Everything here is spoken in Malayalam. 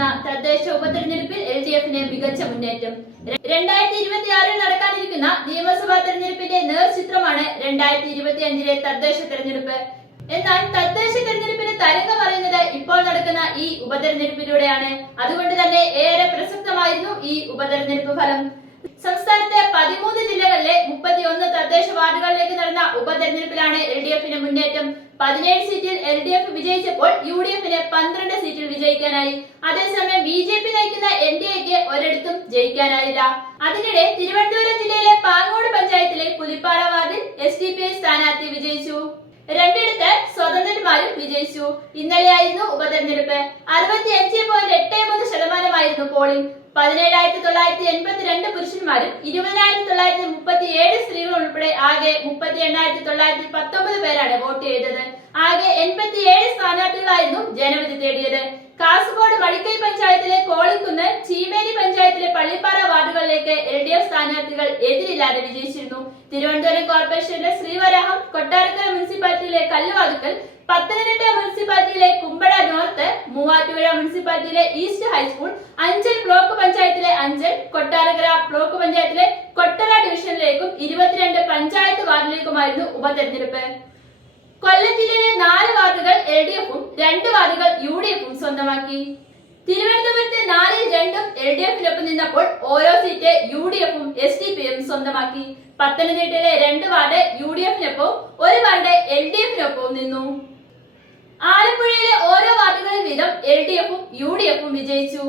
നടന്ന തദ്ദേശ ഉപതെരഞ്ഞെടുപ്പിൽ LDFിന് മികച്ച മുന്നേറ്റം. 2026 നടക്കാനിരിക്കുന്ന നിയമസഭാ തെരഞ്ഞെടുപ്പിന്റെ നേർചിത്രമാണ് 2025 തദ്ദേശ തെരഞ്ഞെടുപ്പ്. എന്നാൽ തദ്ദേശ തെരഞ്ഞെടുപ്പിന് തരംഗം അറിയുന്നത് ഇപ്പോൾ നടക്കുന്ന ഈ ഉപതെരഞ്ഞെടുപ്പിലൂടെയാണ്. അതുകൊണ്ട് തന്നെ ഏറെ പ്രസക്തമായിരുന്നു ഈ ഉപതെരഞ്ഞെടുപ്പ് ഫലം. സംസ്ഥാനത്തെ 13 ജില്ലകളിലെ 31 തദ്ദേശ വാർഡുകളിലേക്ക് നടന്ന ഉപതെരഞ്ഞെടുപ്പിലാണ് LDFിന് മുന്നേറ്റം. 17 സീറ്റിൽ LDF വിജയിച്ചപ്പോൾ UDFിന് 12 സീറ്റിൽ വിജയിക്കാനായി. അതേസമയം BJP നയിക്കുന്ന NDAക്ക് ഒരിടത്തും ജയിക്കാനായില്ല. അതിനിടെ തിരുവനന്തപുരം ജില്ലയിലെ പാങ്ങോട് പഞ്ചായത്തിലെ പുലിപ്പാറ വാർഡിൽ SDPI സ്ഥാനാർത്ഥി വിജയിച്ചു. രണ്ടിടത്ത് സ്വതന്ത്രന്മാരും വിജയിച്ചു. ഇന്നലെയായിരുന്നു ഉപതെരഞ്ഞെടുപ്പ്. 65.83% പോളിംഗ്. 17,982 പുരുഷന്മാരും 20,937 സ്ത്രീകൾ ഉൾപ്പെടെ ആകെ 38,919 പേരാണ് വോട്ട് ചെയ്തത്. ആകെ 87 സ്ഥാനാർത്ഥികളായിരുന്നു ജനവിധി തേടിയത്. കാസർഗോഡ് മടിക്കൈ പഞ്ചായത്തിലെ കോളിക്കുന്ന്, ചീമേനി പഞ്ചായത്തിലെ പള്ളിപ്പാറ വാർഡുകളിലേക്ക് LDF സ്ഥാനാർത്ഥികൾ എതിരില്ലാതെ വിജയിച്ചിരുന്നു. തിരുവനന്തപുരം കോർപ്പറേഷനിലെ ശ്രീവരാഹം, കൊട്ടാരക്കര മുനിസിപ്പാലിറ്റിയിലെ കല്ലുവാതുക്കൽ, പത്തനംതിട്ട മുനിസിപ്പാലിറ്റിയിലെ കുമ്പഴ നോർത്ത്, മൂവാറ്റുപുഴ മുനിസിപ്പാലിറ്റിയിലെ ഈസ്റ്റ് ഹൈസ്കൂൾ, അഞ്ചൽ ബ്ലോക്ക് പഞ്ചായത്തിലെ അഞ്ചൽ, കൊട്ടാരക്കര ബ്ലോക്ക് പഞ്ചായത്തിലെ കൊട്ടറ ഡിവിഷനിലേക്കും 22 പഞ്ചായത്ത് വാർഡിലേക്കുമായിരുന്നു ഉപതെരഞ്ഞെടുപ്പ്. കൊല്ലം ജില്ലയിലെ 4 വാർഡുകൾ LDFും 2 വാർഡുകൾ UDFും സ്വന്തമാക്കി. തിരുവനന്തപുരത്തെ 4ൽ 2ഉം LDFിനൊപ്പം നിന്നപ്പോൾ ഓരോ സീറ്റ് UDFും SDPയും സ്വന്തമാക്കി. പത്തനംതിട്ടയിലെ 2 വാർഡ് UDFിനൊപ്പം 1 വാർഡ് LDFിനൊപ്പം നിന്നു. ആലപ്പുഴയിലെ ഓരോ വാർഡുകളിൽ വീതം LDFും UDFും വിജയിച്ചു.